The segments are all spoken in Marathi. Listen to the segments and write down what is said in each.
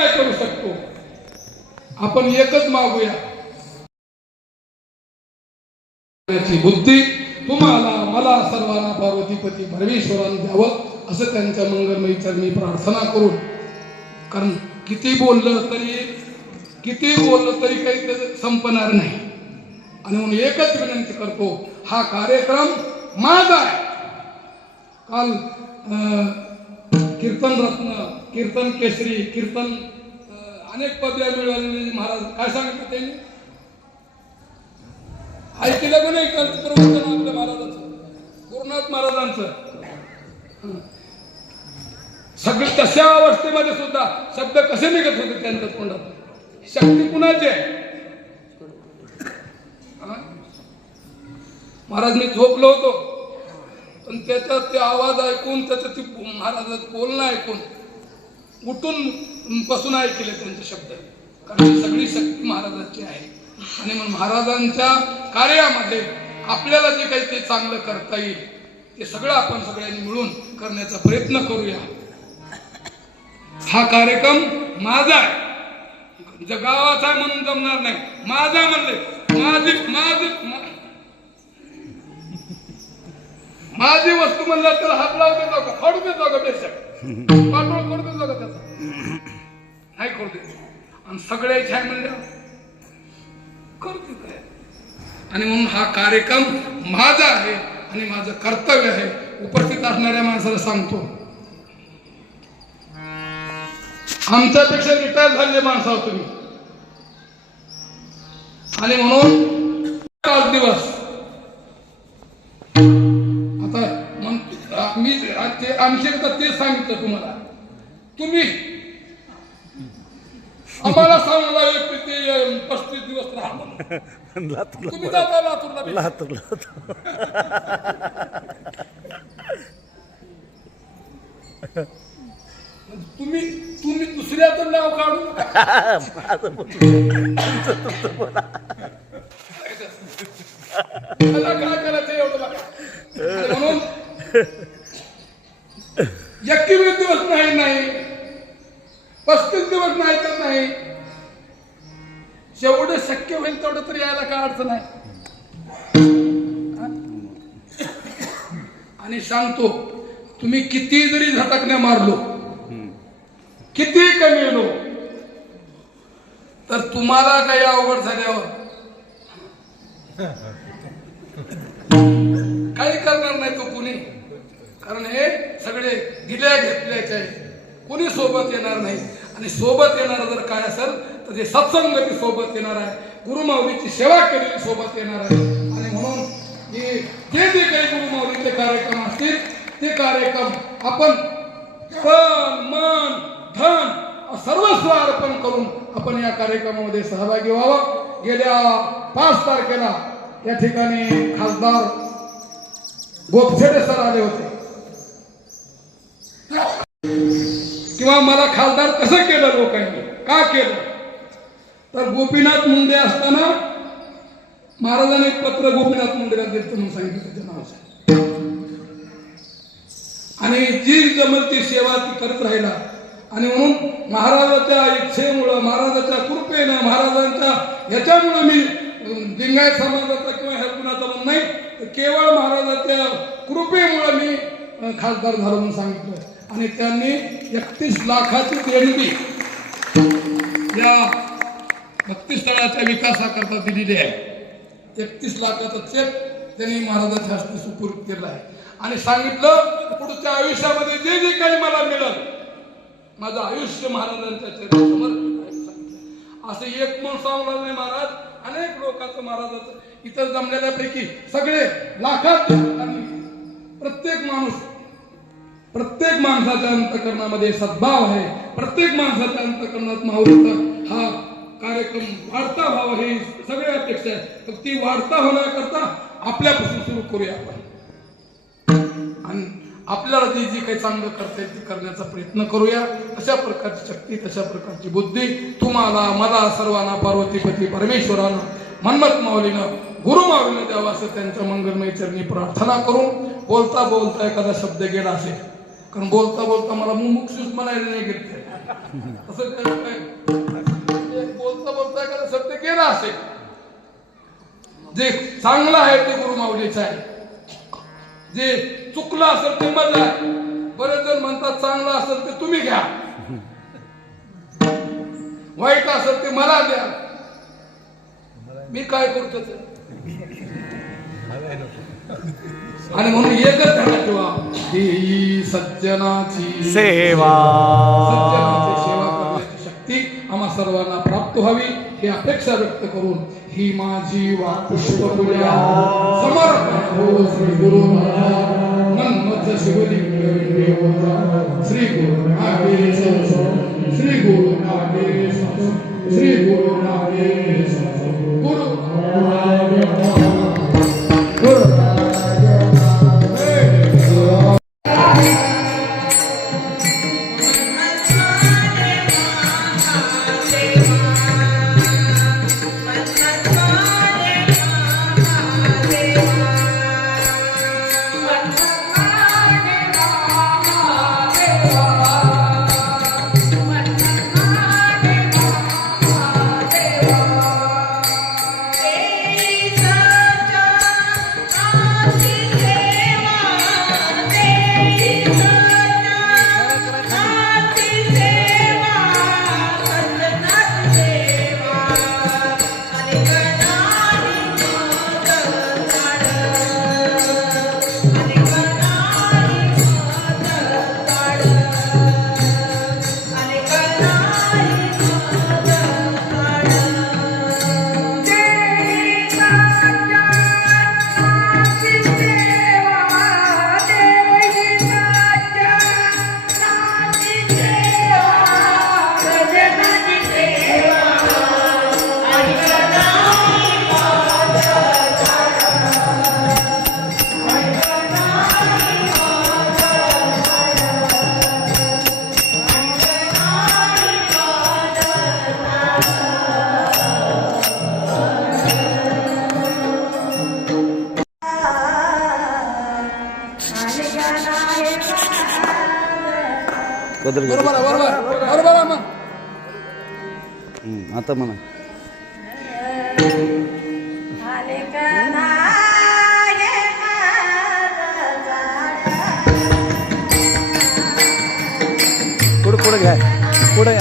काय करू शकतो? आपण एकच मागूया, बुद्धी तुम्हाला मला सर्वांना पार्वतीपती परमेश्वराने द्यावं असं त्यांच्या मंगलमयी चरणी प्रार्थना करून. कारण किती बोललं तरी काही ते संपणार नाही. आणि म्हणून एकच विनंती करतो, हा कार्यक्रम माझा आहे. काल कीर्तन रत्न, कीर्तन केसरी, कीर्तन अनेक पदव्या मिळवलेले महाराज काय सांगितलं त्यांनी ऐकलं का नाही? काल प्रवचन आपल्या महाराजांचं, गुरुनाथ महाराजांचं. सगळे तशा अवस्थेमध्ये सुद्धा शब्द कसे निघत होते त्यांच्या तोंडात? शक्ती कुणाची आहे? महाराज मी झोपलो होतो, पण त्याच्यात ते आवाज ऐकून, त्याचं ती महाराजात बोलणं ऐकून उठून बसून ऐकले त्यांचे शब्द. कारण सगळी शक्ती महाराजांची आहे. आणि मग महाराजांच्या कार्यामध्ये आपल्याला जे काही ते चांगलं करता येईल ते सगळं आपण सगळ्यांनी मिळून करण्याचा प्रयत्न करूया. हा कार्यक्रम माझा आहे, गावाचा म्हणून जमणार नाही. माझा म्हणले माझी वस्तू म्हणलं तर हात लावून देतो का? फाडून देतो का? बेशक पाठोळ करून देतो का? त्याचा नाही करू देतो. आणि सगळ्याची आहे म्हणलं करतो काय? आणि म्हणून हा कार्यक्रम माझा आहे आणि माझं कर्तव्य आहे. उपस्थित असणाऱ्या माणसाला सांगतो, आमच्यापेक्षा रिटायर झालेले माणसं आहोत तुम्ही. आणि म्हणून आज दिवस आता मी आमच्याकरता ते सांगितलं तुम्हाला. तुम्ही आम्हाला सांगला 35 दिवस राहा म्हणून. तुम्ही जाता लातूरला. तुम्ही दुसऱ्याचं नाव काढू काय करायचं एवढं बघा. म्हणून 21 दिवस नाही 35 दिवस नाही तर नाही, जेवढं शक्य होईल तेवढं तरी यायला काय अडचण आहे. आणि सांगतो, तुम्ही किती जरी झटकण्या मारलो, किती कमी येलो, तर तुम्हाला काही अवघड झाल्यावर काही करणार नाही तो कुणी. कारण हे सगळे दिल्या घेतल्याचे आहे, कुणी सोबत येणार नाही. आणि सोबत येणार जर काय असेल तर ते सत्संगती सोबत येणार आहे, गुरुमाऊलीची सेवा केलेली सोबत येणार आहे. आणि म्हणून जे काही गुरुमाऊलीचे कार्यक्रम असतील ते कार्यक्रम आपण तन मन धन सर्वस्व अर्पण करून आपण या कार्यक्रमामध्ये सहभागी व्हावं. गेल्या 5 तारखेला या ठिकाणी खासदार गोपछेडे सर आले होते. किंवा मला खासदार कसं केलं लोकांनी, का केलं? तर गोपीनाथ मुंडे असताना महाराजांनी एक पत्र गोपीनाथ मुंडेला दिलं म्हणून सांगितलं त्याच्या नावाचं. आणि जी जमल ती सेवा ती करत राहिला. आणि म्हणून महाराजाच्या इच्छेमुळं, महाराजाच्या कृपेनं, महाराजांच्या ह्याच्यामुळं मी लिंगायत समाजाचा किंवा ह्या कुणाचा म्हणून नाही, तर केवळ महाराजाच्या कृपेमुळं मी खासदार झालो म्हणून सांगितलं. आणि त्यांनी 31 लाखाची देणगी या भक्तिस्थळाच्या विकासाकरता दिलेली आहे. 31 लाखाचा चेक त्यांनी महाराजाच्या हस्ते सुपूर्द केला आहे. आणि सांगितलं पुढच्या आयुष्यामध्ये जे जे काही मला मिळालं, माझं आयुष्य महाराजांच्या चरणी समर्पित आहे. असं एक म्हणून सांगणार नाही महाराज, अनेक लोकांचं महाराजाचं इतर जमलेल्यापैकी सगळे लाखात. प्रत्येक माणसाच्या अंतःकरणामध्ये सद्भाव आहे. प्रत्येक माणसाच्या अंतःकरणात माऊलीचा हा कार्यक्रम वाढता व्हावा हे सगळ्या अपेक्षा आहे. तर ती वाढता होण्याकरता आपल्यापासून सुरू करूया आपण. आणि आपल्याला जी जी काही चांगलं करता येईल ती करण्याचा प्रयत्न करूया. अशा प्रकारची शक्ती, तशा प्रकारची बुद्धी तुम्हाला मला सर्वांना पार्वतीपती परमेश्वरानं, मन्मथ माऊलीनं, गुरु माऊलीनं द्यावं असं त्यांच्या मंगलमय चरणी प्रार्थना करून बोलता बोलता एखादा शब्द गेला असेल. कारण बोलता बोलता मला मुमुक्षुच म्हणायला नाही गेलं. असं काय बोलता बोलता एखादा सत्य केलं असेल, जे चांगलं आहे ते गुरु माऊलीचं आहे, जे चुकलं असेल ते माझं आहे. बरेच जण म्हणतात चांगलं असेल ते तुम्ही घ्या, वाईट असेल ते मला द्या, मी काय करतो ते. आणि म्हणून एकच ध्यानात ठेवा, ही सज्जनाची सेवा, सज्जनाची सेवा करण्याची शक्ती आम्हा सर्वांना प्राप्त व्हावी ही अपेक्षा व्यक्त करून ही माझी पुष्पपूजा समर्पण हो श्री गुरु मन्मथ शिवलिंग श्री गुरु नागेश श्री गुरु नागेश श्री गुरु नागेश गुरु बरोबर आहे, बरोबर बरोबर आहे मग. आता म्हणा पुढे पुढे घ्या, पुढे या.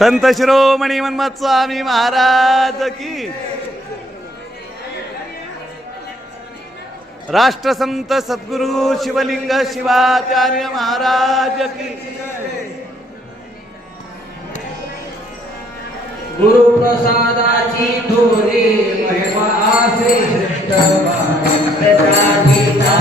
संत शिरोमणी मन्मथ स्वामी महाराज की, राष्ट्रसंत सद्गुरु शिवलिंग शिवाचार्य महाराज की, गुरुप्रसादाची थोरी महिमा श्रेष्ठ प्रसादिता